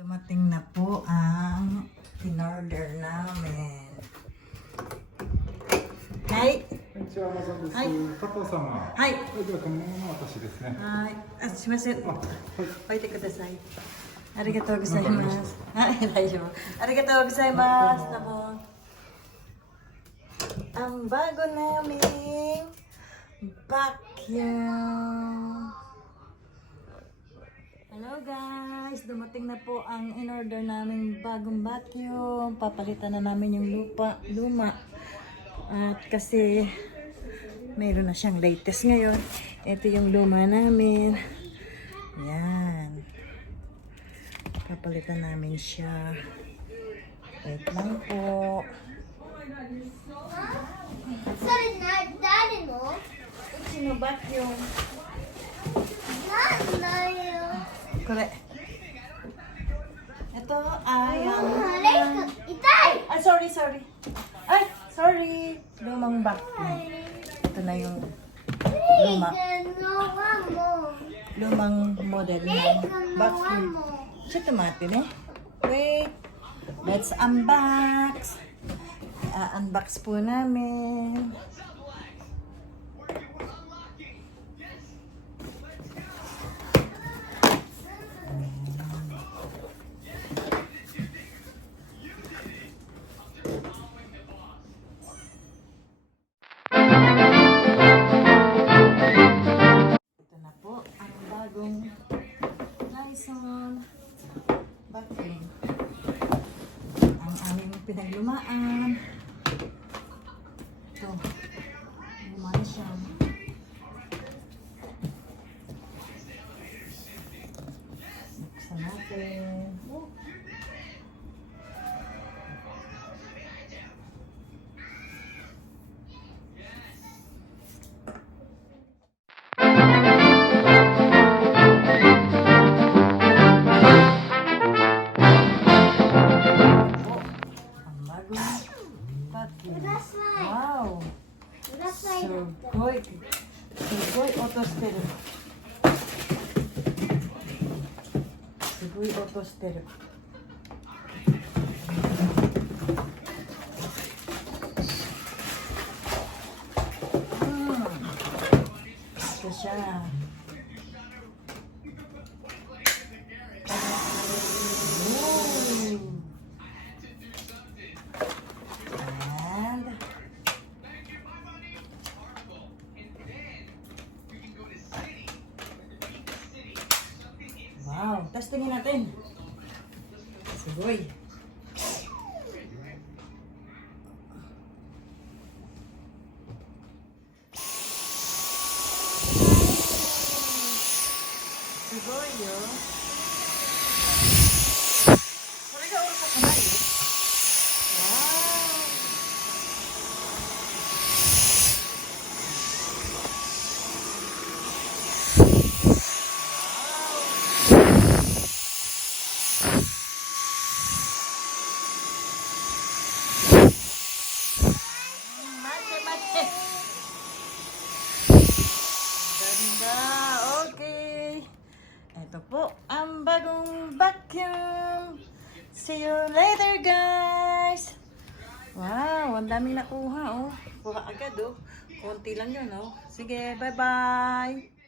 Dumating na po ang in-order namin. Hi! こんにちは、マサです。はい加藤様。はい。では、このまま私ですね。はい。あ、すみません。はい。置いてください。ありがとうございます。はい、大丈夫。ありがとうございます。Namo. Ang bago naming vacuum. Hello guys! Dumating na po ang in-order naming bagong vacuum. Papalitan na namin yung luma. At kasi mayroon na siyang latest ngayon. Ito yung luma namin. Yan. Papalitan namin siya. Wait lang po. Sorry, not daddy mo. Sino vacuum? Not Mario. Correct. Ito ay Itay! ay, sorry. Ay, sorry. Lumang vacuum. Ito na yung lumang model ng vacuum. Siya tumatin eh. Wait. Let's unbox. Unbox po namin. Ito na po ang bagong dyson vacuum. Ang aming pinaglumaan. Ito. Lumaan siya. Buksan natin. Wow! Sugoy otoshiteru. Sugoy otoshiteru. Ito siya. Wow, testingin natin. Sugoy. Sugoy, yo. Sorry ka oras sa kamay, eh. Wow. Mate. Ganda. Okay. Ito po ang bagong vacuum. See you later, guys. Wow, ang daming nakuha, oh. Kuha agad, oh. Konti lang yun, oh. Sige, bye-bye.